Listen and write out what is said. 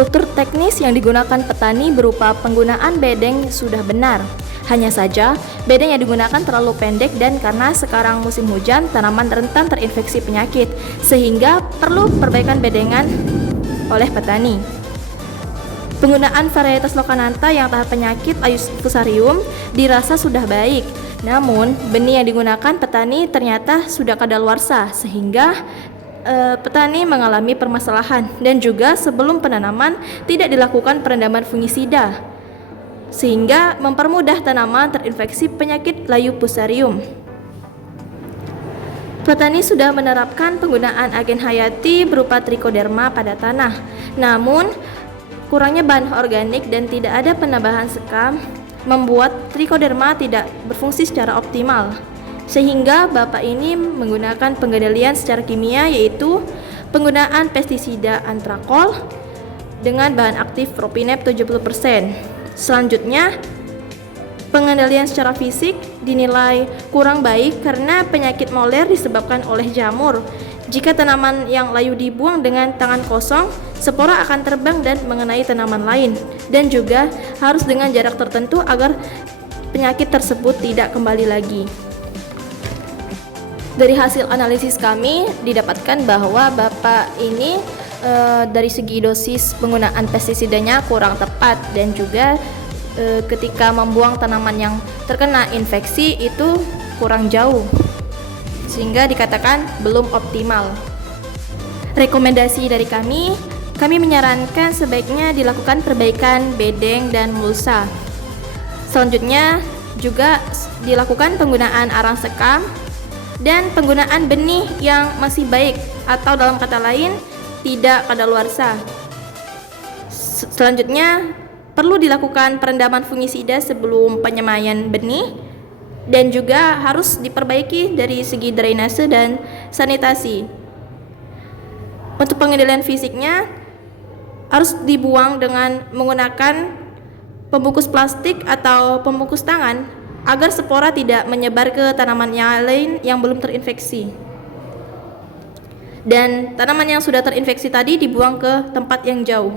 Kultur teknis yang digunakan petani berupa penggunaan bedeng sudah benar. Hanya saja, bedeng yang digunakan terlalu pendek dan karena sekarang musim hujan, tanaman rentan terinfeksi penyakit, sehingga perlu perbaikan bedengan oleh petani. Penggunaan varietas Lokanantha yang tahan penyakit Aedes fusarium dirasa sudah baik. Namun, benih yang digunakan petani ternyata sudah kadaluarsa, sehingga petani mengalami permasalahan, dan juga sebelum penanaman tidak dilakukan perendaman fungisida sehingga mempermudah tanaman terinfeksi penyakit layu fusarium. Petani sudah menerapkan penggunaan agen hayati berupa trichoderma pada tanah, namun kurangnya bahan organik dan tidak ada penambahan sekam membuat trichoderma tidak berfungsi secara optimal. Sehingga Bapak ini menggunakan pengendalian secara kimia, yaitu penggunaan pestisida antrakol dengan bahan aktif propinep 70%. Selanjutnya, pengendalian secara fisik dinilai kurang baik karena penyakit moler disebabkan oleh jamur. Jika tanaman yang layu dibuang dengan tangan kosong, spora akan terbang dan mengenai tanaman lain, dan juga harus dengan jarak tertentu agar penyakit tersebut tidak kembali lagi. Dari hasil analisis kami didapatkan bahwa Bapak ini dari segi dosis penggunaan pestisidanya kurang tepat, dan juga ketika membuang tanaman yang terkena infeksi itu kurang jauh, sehingga dikatakan belum optimal. Rekomendasi dari kami menyarankan sebaiknya dilakukan perbaikan bedeng dan mulsa. Selanjutnya juga dilakukan penggunaan arang sekam dan penggunaan benih yang masih baik, atau dalam kata lain tidak kadaluarsa. Selanjutnya perlu dilakukan perendaman fungisida sebelum penyemaian benih, dan juga harus diperbaiki dari segi drainase dan sanitasi. Untuk pengendalian fisiknya harus dibuang dengan menggunakan pembungkus plastik atau pembungkus tangan agar spora tidak menyebar ke tanaman yang lain yang belum terinfeksi. Dan tanaman yang sudah terinfeksi tadi dibuang ke tempat yang jauh.